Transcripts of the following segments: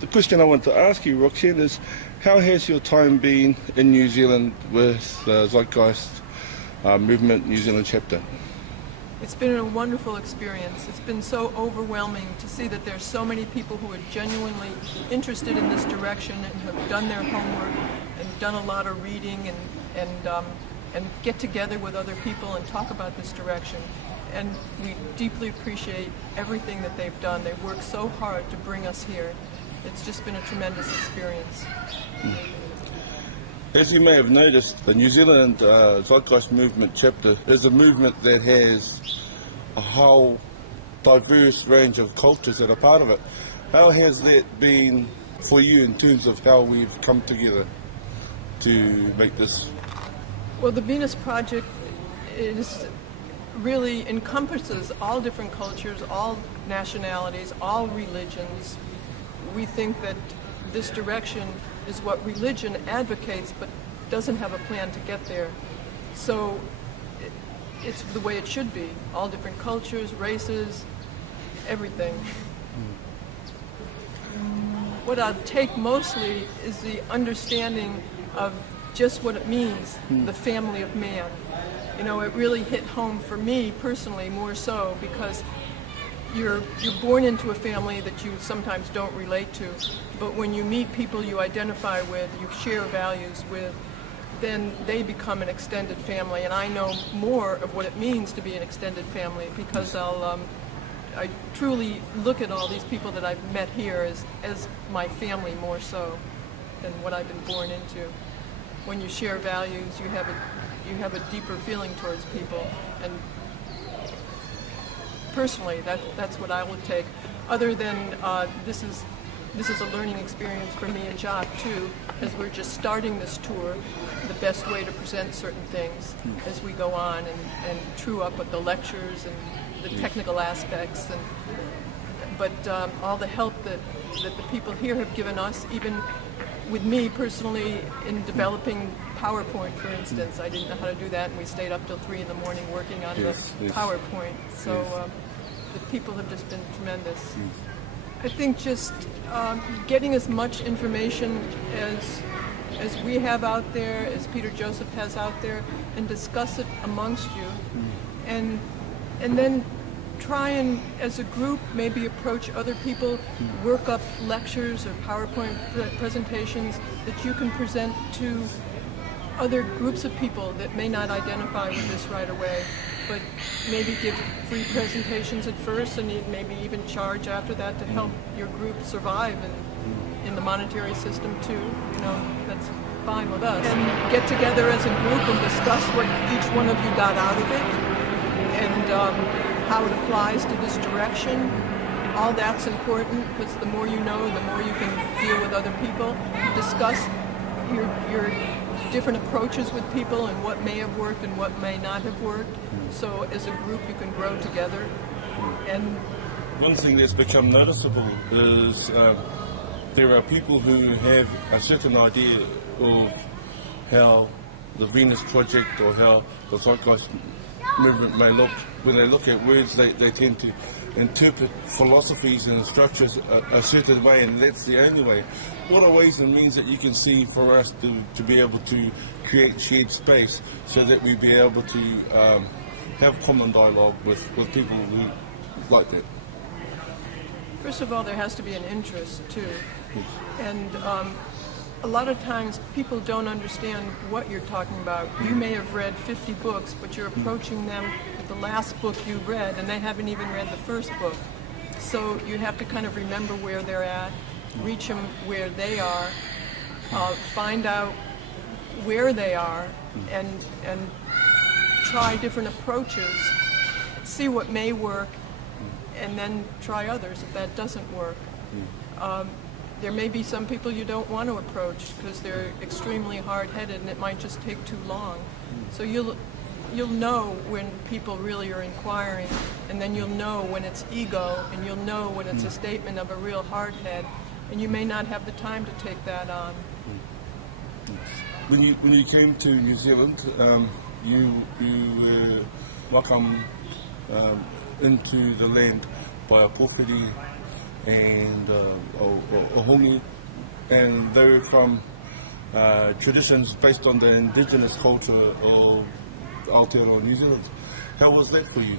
The question I want to ask you, Roxanne, is how has your time been in New Zealand with the Zeitgeist Movement New Zealand chapter? It's been a wonderful experience. It's been so overwhelming to see that there's so many people who are genuinely interested in this direction and have done their homework and done a lot of reading and get together with other people and talk about this direction. And we deeply appreciate everything that they've done. They've worked so hard to bring us here. It's just been a tremendous experience. As you may have noticed, the New Zealand Zeitgeist Movement chapter is a movement that has a whole diverse range of cultures that are part of it. How has that been for you in terms of how we've come together to make this? Well, the Venus Project really encompasses all different cultures, all nationalities, all religions. We think that this direction is what religion advocates but doesn't have a plan to get there. So it's the way it should be. All different cultures, races, everything. What I'll take mostly is the understanding of just what it means, the family of man. You know, it really hit home for me personally more so because you're born into a family that you sometimes don't relate to, but when you meet people you identify with, you share values with, then they become an extended family. And I know more of what it means to be an extended family because I truly look at all these people that I've met here as my family more so than what I've been born into. When you share values, you have a deeper feeling towards people, and personally, that's what I would take. Other than this is a learning experience for me and Jacques too, as we're just starting this tour. The best way to present certain things as we go on and true up with the lectures and the technical aspects, but all the help that the people here have given us, even with me personally in developing PowerPoint, for instance. I didn't know how to do that, and we stayed up till 3 in the morning working on the PowerPoint. So the people have just been tremendous. I think just getting as much information as we have out there, as Peter Joseph has out there, and discuss it amongst you, and then try and, as a group, maybe approach other people, work up lectures or PowerPoint presentations that you can present to other groups of people that may not identify with this right away, but maybe give free presentations at first and maybe even charge after that to help your group survive in the monetary system too. You know, that's fine with us. And get together as a group and discuss what each one of you got out of it and how it applies to this direction. All that's important because the more you know, the more you can deal with other people. Discuss your different approaches with people and what may have worked and what may not have worked. So as a group you can grow together. And one thing that's become noticeable is there are people who have a certain idea of how the Venus Project or how the Zeitgeist Movement may look. When they look at words, they tend to interpret philosophies and structures a certain way, and that's the only way. What are ways and means that you can see for us to be able to create shared space so that we be able to have common dialogue with people who like that? First of all, there has to be an interest too. And a lot of times people don't understand what you're talking about. You may have read 50 books, but you're approaching them with the last book you read, and they haven't even read the first book. So you have to kind of remember where they're at, reach them where they are, find out where they are, and try different approaches, see what may work, and then try others if that doesn't work. There may be some people you don't want to approach because they're extremely hard-headed and it might just take too long. So you'll know when people really are inquiring, and then you'll know when it's ego, and you'll know when it's a statement of a real hard head, and you may not have the time to take that on. When you came to New Zealand, you were welcomed into the land by a pōwhiri and Ohumi, and they're from traditions based on the indigenous culture of Aotearoa, New Zealand. How was that for you?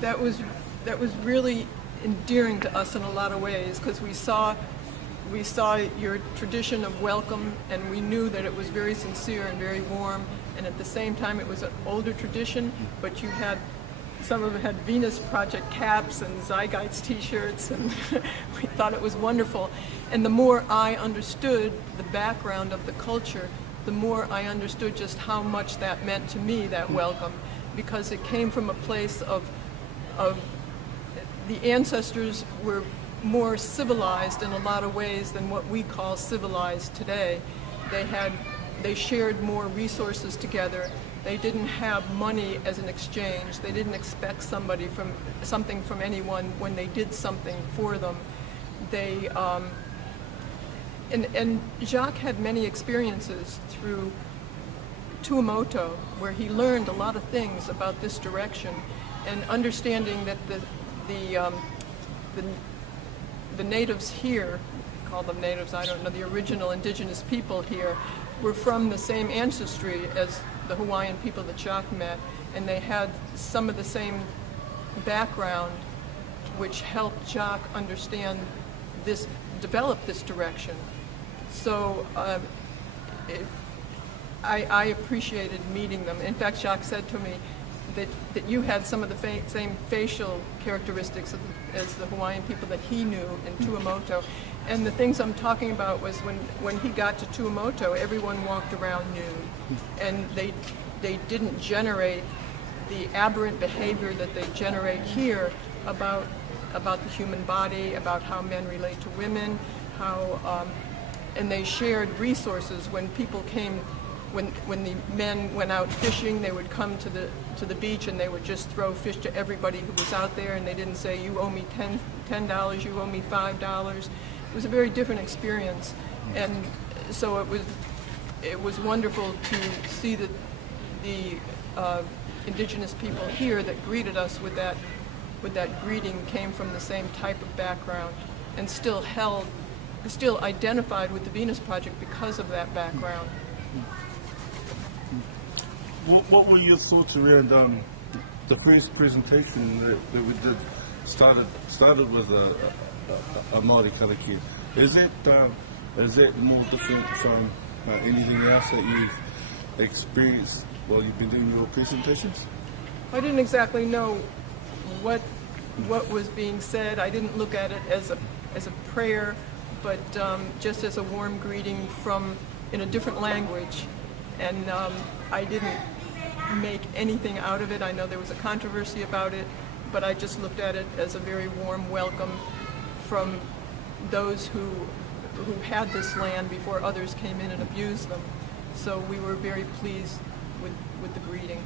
That was really endearing to us in a lot of ways, because we saw your tradition of welcome, and we knew that it was very sincere and very warm, and at the same time it was an older tradition, but you had, some of them had Venus Project caps and Zygites t-shirts, and we thought it was wonderful. And the more I understood the background of the culture, the more I understood just how much that meant to me, that welcome, because it came from a place of the ancestors were more civilized in a lot of ways than what we call civilized today. They shared more resources together. They didn't have money as an exchange. They didn't expect something from anyone when they did something for them. And Jacques had many experiences through Tuamotu, where he learned a lot of things about this direction, and understanding that the natives here, call them natives, I don't know, the original indigenous people here, were from the same ancestry as the Hawaiian people that Jacques met, and they had some of the same background, which helped Jacques understand this, develop this direction. So I appreciated meeting them. In fact, Jacques said to me that you had some of the same facial characteristics as the Hawaiian people that he knew in Tuamotu. And the things I'm talking about was when he got to Tuamotu, everyone walked around nude, and they didn't generate the aberrant behavior that they generate here about the human body, about how men relate to women, and they shared resources. When people came, when the men went out fishing, they would come to the beach and they would just throw fish to everybody who was out there, and they didn't say, you owe me $10, you owe me $5. It was a very different experience, and so it was wonderful to see that the indigenous people here that greeted us with that greeting came from the same type of background, and still identified with the Venus Project because of that background. What were your thoughts around the first presentation that we did? Started with a Māori karakia. Is that more different from anything else that you've experienced while you've been doing your presentations? I didn't exactly know what was being said. I didn't look at it as a prayer, but just as a warm greeting in a different language, and I didn't make anything out of it. I know there was a controversy about it, but I just looked at it as a very warm welcome from those who had this land before others came in and abused them. So we were very pleased with the greeting.